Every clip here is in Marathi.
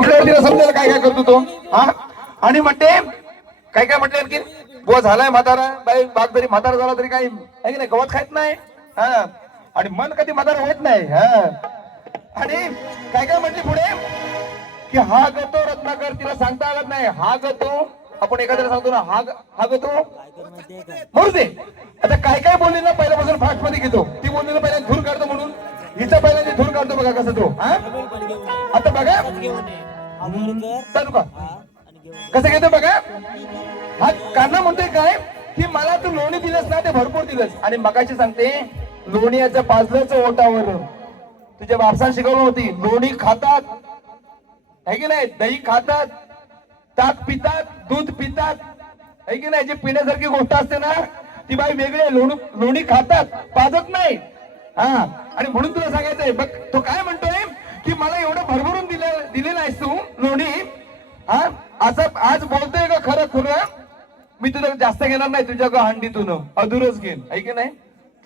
कुठल्या तिला समजायला काय काय करतो तो हा. आणि म्हणते काय काय म्हटले आणखी बुवा झालाय म्हातारा बाई बाग जरी म्हातारा झाला तरी काही आहे की नाही गवत खात नाही हा. आणि मन कधी म्हातारा होत नाही हा. आणि काय काय म्हटले पुढे की हा गतो रत्नाकर तिला सांगता आलं नाही हा गतो आपण एखाद्याला सांगतो ना हा गतो म्हणू दे. आता काय काय बोलली ना पहिल्यापासून फास्ट मध्ये घेतो ती बोलली ना पहिल्या धूर काढतो म्हणून हिचा पहिल्यांदा धूर काढतो बघा कसं तो हा. आता बघा चालू का कसं घेतो बघा हा. कारण म्हणतोय काय की मला तू लोणी दिलंस ना ते भरपूर दिलंस आणि मगाशी सांगते लोणीच्या पाजल्याचं ओटावर तुझ्या बापसान शिकवलं होती लोणी खातात है की नाही दही खातात ताक पितात दूध पितात है की नाही जे पिण्यासारखी गोष्ट असते ना ती बाई वेगळी लोणी खातात पाजत नाही हा. आणि म्हणून तुला सांगायचंय बघ तो काय म्हणतोय की मला एवढं भरभरून दिलेलं आहेस तू लोणी हा. असं आज बोलतोय का खरं खरं मी तुला जास्त घेणार नाही तुझ्या ग हंडीतून अधूरच घेईन है की नाही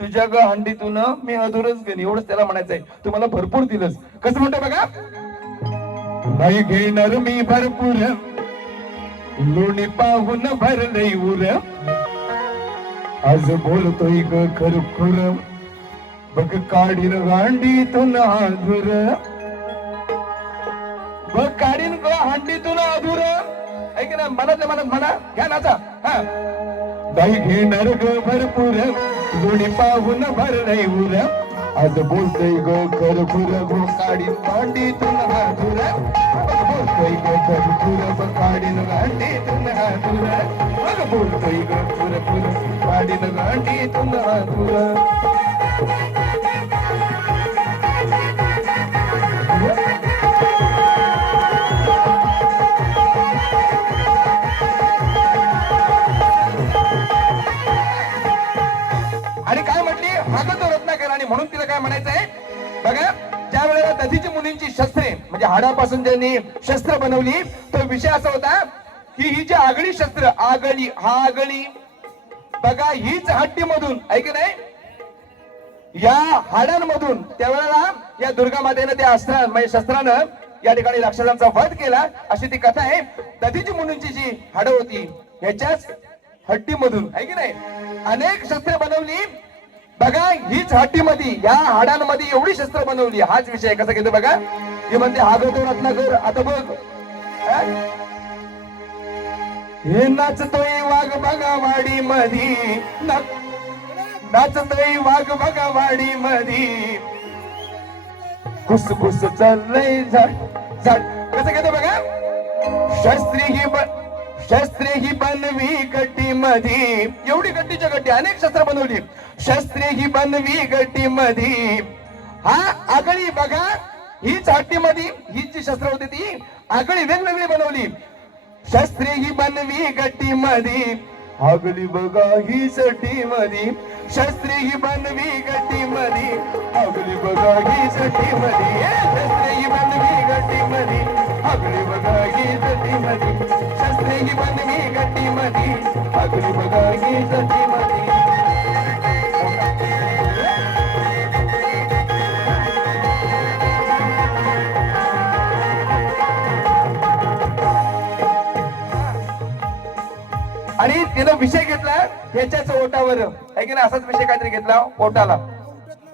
तुझ्या ग हंडीतून मी अधूरच घेईन एवढंच त्याला म्हणायचंय तू मला भरपूर दिलंस. कसं म्हणतोय बघा नाही घेणार मी भरपूर लोणी पाहून भरलंय उर आज बोलतोय ग खरखुर बघ काढीन गांडीतून अधूर बघ काढीन ग हंडीतून अधूर ऐक ना मनातल्या मनात म्हणा घ्या नाचा हा. बाई घेणार ग भरपूर लोणी पाहून भरलंय उर आज बोलतोय ग खरखुर गो काढीन गांडीतून अधूर बोलतोय ग खरखुर बघ काढीन गांडीतून अधूर बघ बोलतोय ग खरखुर काढीन गांडीतून अधूर. आणि काय म्हटली हागत रत्नाकर आणि म्हणून तिला काय म्हणायचंय बघा ज्या वेळेला दधीची मुलींची शस्त्रे म्हणजे हाडापासून ज्यांनी शस्त्र बनवली तो विषय असा होता की ही जी आगळी शस्त्र आगळी हा आगळी बघा हीच हड्डीमधून ऐक नाही या हाडांमधून त्यावेळेला या दुर्गा मातेनं त्या अस्त्र म्हणजे शस्त्रानं या ठिकाणी राक्षसांचा वध केला अशी ती कथा आहे. दधीची मुलींची जी हाडं होती ह्याच्याच हड्डीमधून आहे की नाही अनेक शस्त्रे बनवली बघा हीच हड्डीमध्ये या हाडांमध्ये एवढी शस्त्र बनवली हाच विषय कसा घेतो बघा हे म्हणते हा गतो रत्नाकर. आता बघ हे नाचतोय वाघ बघा वाडी मधी नाचतोय वाघ बघा वाडी मधी कुसकुस चाललंय झाड झाड कसं घेतो बघा शस्त्रे ही बनवी गड्डी मध्ये एवढी गड्डीच्या गड्डी अनेक शस्त्र बनवली शस्त्रे ही बनवी गड्डी मध्ये हा आगळी बघा हीच हड्डी मध्ये ही जी शस्त्र होती ती आगळी वेगवेगळी बनवली शस्त्रे ही बनवी गड्डी मध्ये आगळी बघा ही सटी मध्ये शस्त्रे ही बनवी गड्डी मध्ये आगळी बघा ही सटी मध्ये शस्त्रे ही बनवी गड्डी मध्ये आगळी बघा ही सटी मध्ये शस्त्रे ही बनवी गड्डी मध्ये आगळी बघा ही सटी मध्ये. आणि तिनं विषय घेतला ह्याच्याच ओटावर आहे की नाही असाच विषय काहीतरी घेतला ओटाला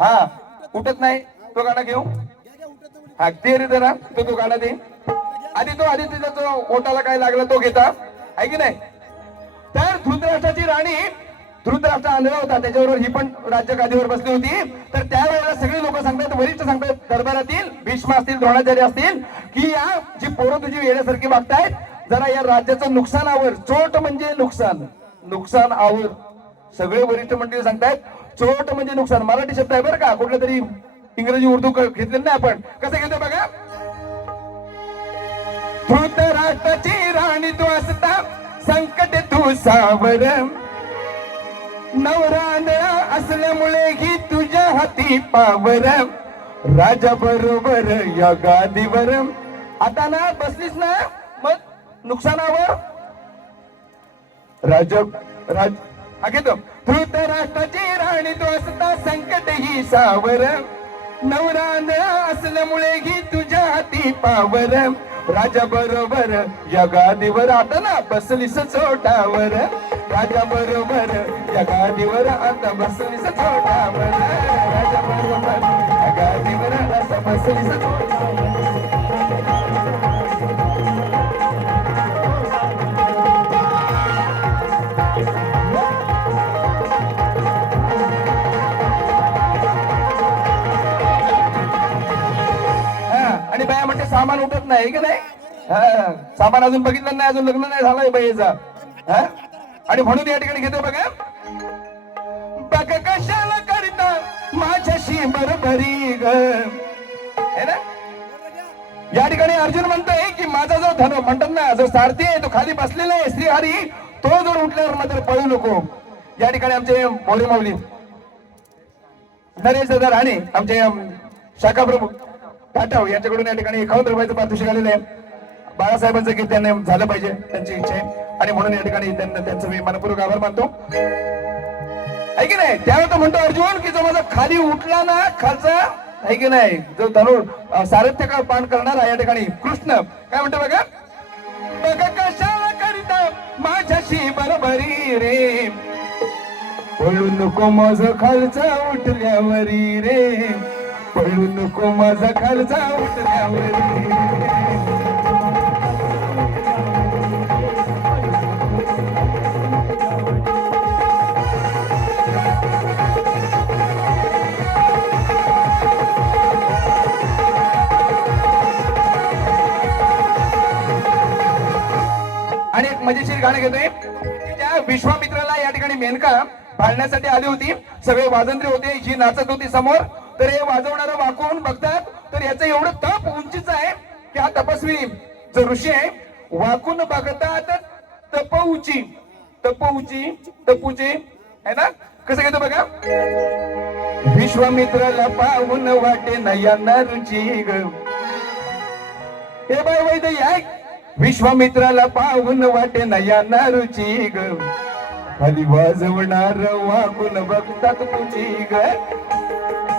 हा उठत नाही तो गाणं घेऊ हा ते रे जरा तो गाणं दे आधी तिचा जो ओटाला काय लागला तो घेता आहे की नाही. तर धृतराष्ट्राची राणी धृतराष्ट्र आंधळा होता त्याच्याबरोबर ही पण राज्य गादीवर बसली होती तर त्यावेळेला सगळे लोक सांगतात वरिष्ठ सांगतात दरबारातील भीष्म असतील द्रोणाचार्य असतील की या जी पोरं तुझी येण्यासारखी वागतायत जरा या राज्याचं नुकसानावर चोट म्हणजे नुकसान आवर सगळे वरिष्ठ मंडळी सांगतायत चोट म्हणजे नुकसान मराठी शब्द आहे बरं का कुठलं तरी इंग्रजी उर्दू घेतलेलं नाही आपण कसं घेतो बघा धृतराष्ट्राची राणी तू असता संकट तू सावर नवरा आंधळा असल्यामुळे ही तुझ्या हाती पावर राजा बरोबर या गादीवर आता ना बसलीस ना मग नुकसानावर हा घेतो धृतराष्ट्राची राणी तो असता संकट ही सावर नवरा आंधळा असल्यामुळे ही तुझ्या हाती पावर राजा बरोबर या गादीवर आता ना बसलीस चोटावर राजा बरोबर या गादीवर आता बसलीस चोटावर राजा बरोबर या गादीवर आता बसलीस चोटावर आणि बाया म्हणते सामान उठत नाही की नाही सामान अजून बघितलं नाही अजून लग्न नाही झालंय बाईचा आणि म्हणून या ठिकाणी घेतो बघा बघ कशाला करता माझ्याशी बरोबरी ग है ना या ठिकाणी अर्जुन म्हणतोय की माझा जो धन म्हणतात ना जो सारथी आहे तो खाली बसलेला आहे श्रीहरी तो जर उठल्यावर मात्र पळू नको या ठिकाणी आमचे मोरे माऊली नरेश दादा राणे आमचे शाखा प्रमुख टाटाव यांच्याकडून या ठिकाणी 51 रुपयाचं पारितोषिक आलेलं आहे बाळासाहेबांचं गीत त्यांनी झालं पाहिजे त्यांची इच्छा आहे आणि म्हणून या ठिकाणी त्यांचं मी मनपूर्वक आभार मानतो आहे की नाही त्यावेळेस तो म्हणतो अर्जुन की जो माझा खाली उठला ना खालचा आहे की नाही जो धनुर सारथ्य का पान करणारा या ठिकाणी कृष्ण काय म्हणतो बघा बघा कशाला करीता माझ्याशी बरोबरी रे पळू नको माझं खालचा उठल्यावरी रे पळू नको माझा खालचा उठल्यावरी आणि एक मजेशीर गाणं घेतोय त्या विश्वामित्राला या ठिकाणी मेनका भाळण्यासाठी आली होती सगळे वाजंत्री होते ही नाचत होती समोर तर हे वाजवणारं वाकून बघतात तर याचं एवढं तप उंचीच आहे की हा तपस्वी जो ऋषी आहे वाकून बघतात तपऊची है ना कसं घेतो बघा विश्वामित्राला पाहून वाटे नयांना रुची ग हे बाय वैद्य ऐक विश्वामित्राला पाहून वाटे नयांना रुची ग खाली वाजवणार वाकून बघतात तुझी ग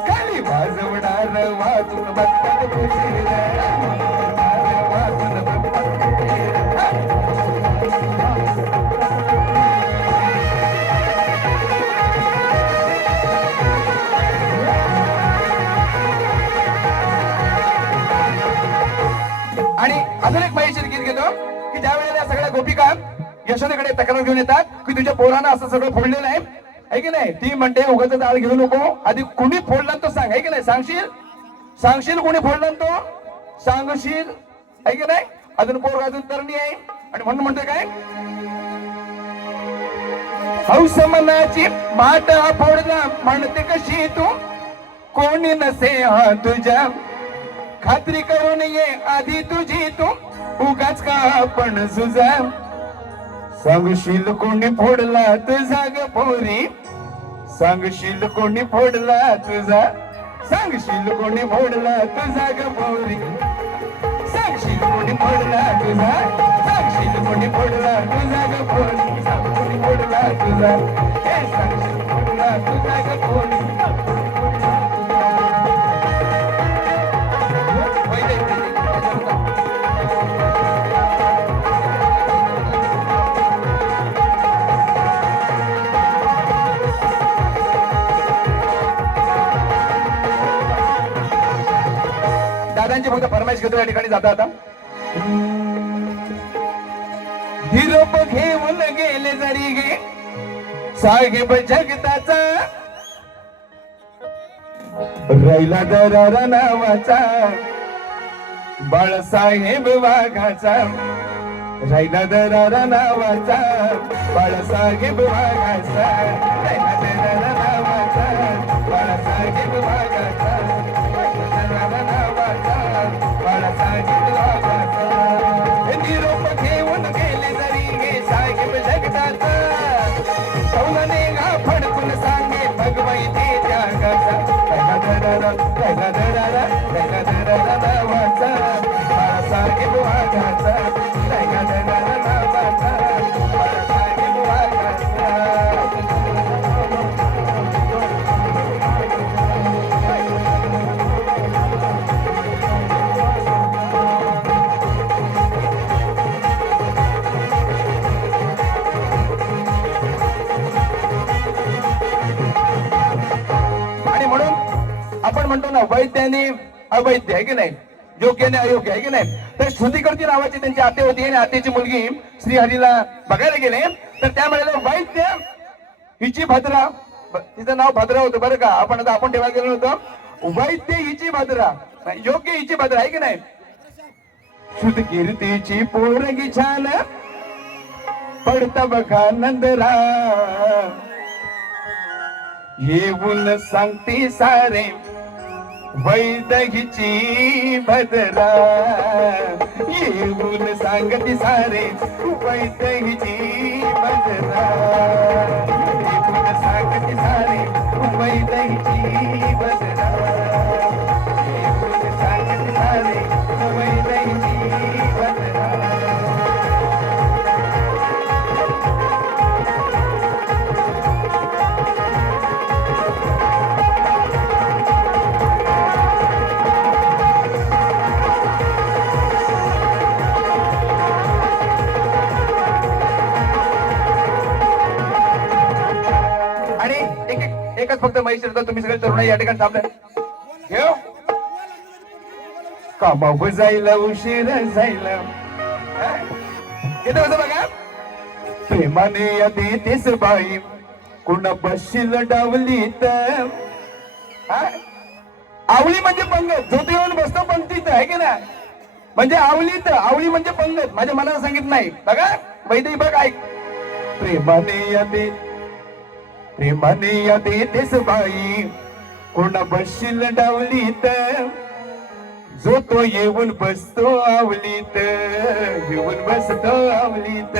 खाली वाजवणार वाजून बघतात तुझी ग वाजून बघतात आणि अजून एक मजेशीर गीत घेतो की ज्या वेळेला सगळ्या गोपिका यशोदेकडे तक्रार घेऊन येतात की तुझ्या पोरानं असं सगळं फोडलेलं आहे की नाही ती म्हणते उगाच डाळ घेऊ नको आधी कुणी फोडला तो सांग आहे की नाही सांगशील कोणी फोडला तो सांगशील आहे की नाही अजून पोर अजून तरणी आहे आणि म्हणून म्हणते काय हौस मनाची माट फोडला म्हणते कशी तू कोणी नसे हा तुझ्या खात्री करून ये आधी तुझी तू उगाच का आपण सुजा सांगशील कोणी फोडला तुझा ग पोरी सांगशील कोणी फोडला तुझा सांगशील कोणी फोडला तुझा ग पोरी सांगशील कोणी फोडला तुझा सांगशील कोणी फोडला तुझा ग पोरी सांग कोणी फोडला तुझा हे सांगशील फोडला तुझा ग पोरी दादांची फक्त फरमाईश घेतो या ठिकाणी जाता आता हिरोप घेऊन गेले जरी गे साहेब जगताचा राहिला दरारा नावाचा बाळासाहेब वाघाचा राहिला दरारा नावाचा बाळासाहेब वाघाचा राहिला दरारा नावाचा बाळासाहेब वाघाचा निरोप घेऊन गेले जरी गे साहेब जगताचा कौलाने गा फडकून सांगे भगवाई ते त्यागाचा नावाचा बाळासाहेब वाघाचा नावाचा बाळासाहेब वाघाचा म्हणतो ना वैद्य आणि अवैद्य आहे की नाही, योग्य आणि अयोग्य आहे की नाही. तर श्रुतिकर्ती नावाची त्यांची आते होती आणि आतेची मुलगी श्रीहरीला बघायला गेले. तर त्या म्हणाले वैद्य हिची भद्रा, तिचं नाव भद्रा होतं बरं का, आपण ठेवायला गेलो होतो. वैद्य हिची भद्रा, योग्य हिची भद्रा आहे की नाही. शुद्ध कीर्तीची पोरगी छान पडता बघा नंदरा, येऊन सांगते सारे वैद्य हिची भद्रा, येऊन सांगते सारे वैद्य हिची भद्रा, येऊन सांगते सारे वैद्य हिची भद्रा, येऊन सांगते सारे वैद्य हिची भद्रा. एकच फक्त माहिती देतो, तुम्ही सगळे तरुण या ठिकाणी थांबले. घेऊ कामावर जायला उशीर जायला येतं बघा. प्रेमाने यादी तेच बाई कुणा बशील डावली तर आवळी म्हणजे पंगत, जो येऊन बसतो पंक्तीत आहे की ना, म्हणजे आवलीत, आवळी म्हणजे पंगत. माझ्या मनाला सांगित नाही बघा, वैद्य बघ ऐक. प्रेमाने यादी तेच बाई कोणा बशील डावलीत, जो तो येऊन बसतो आवलीत, येऊन बसतो आवलीत,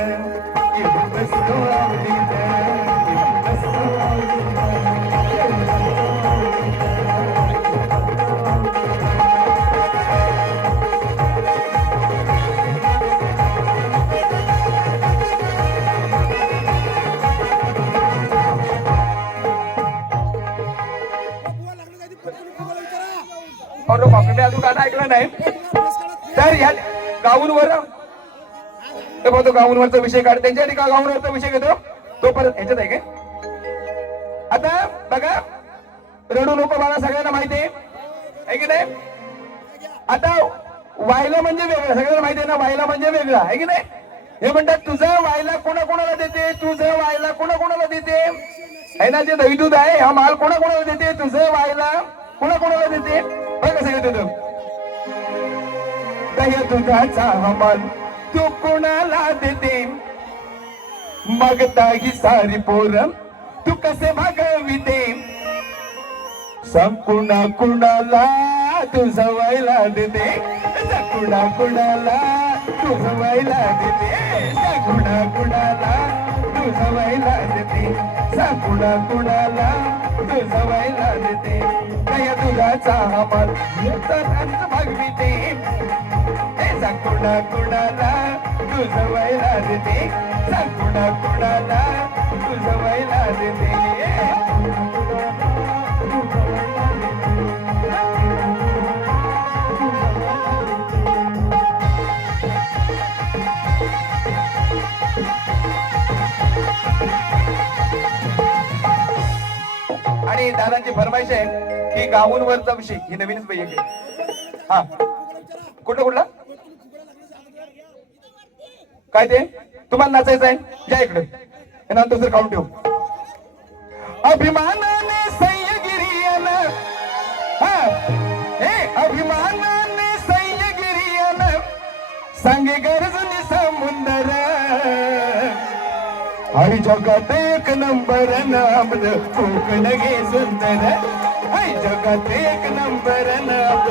येऊन बसतो आवलीत, येऊन बसतो आवलीत. मी अजून गाणं ऐकलं नाही. तर या गाऊनवर बघतो, गाऊनवरचा विषय काढ, त्यांच्या का गाऊनवरचा विषय घेतो तो परत ह्याच्यात आहे काय. आता बघा, रडू नको मला सगळ्यांना माहिती आहे की नाही. आता वायला म्हणजे वेगळं, सगळ्यांना माहिती आहे ना, वायला म्हणजे वेगळं आहे की नाही. हे म्हणतात तुझं वायला कोणाकोणाला देते, तुझं वायला कोणाकोणाला देते आहे ना. जे दही दूध आहे हा माल कोणाकोणाला देते, तुझं वायला कोणाकोणाला देते. बघा सगळं देतो दही दुधाचा हमाल तू कोणाला देते, मागता ही सारी पोरं तू कसे भागविते, संकुणा कुणाला तू जवायला देते, कुणा कुणाला तू जवायला देते, कुणा कुणाला तू जवायला देते, कुणा कुणाला तू जवायला देते. दया दुधाचा हमाल भागविते, कुणा कुणाला तू जवायला देते, कुणा कुणाला तू जवायला देते. आणि दादांची फरमाईश आहे की गाऊनवरचा विषय ही नवीनच पाहिजे. हा कुठला काय ते तुम्हाला नाचायचं आहे, या इकडे नंतर जर काढून ठेवू. अभिमानाने सह्यगिरियन, अभिमानाने सह्यगिरियन सांगे गरजनी समुंदर, हरी जगात एक नंबर नाम कोकण गे सुंदर, हरी जगात एक नंबर नाम.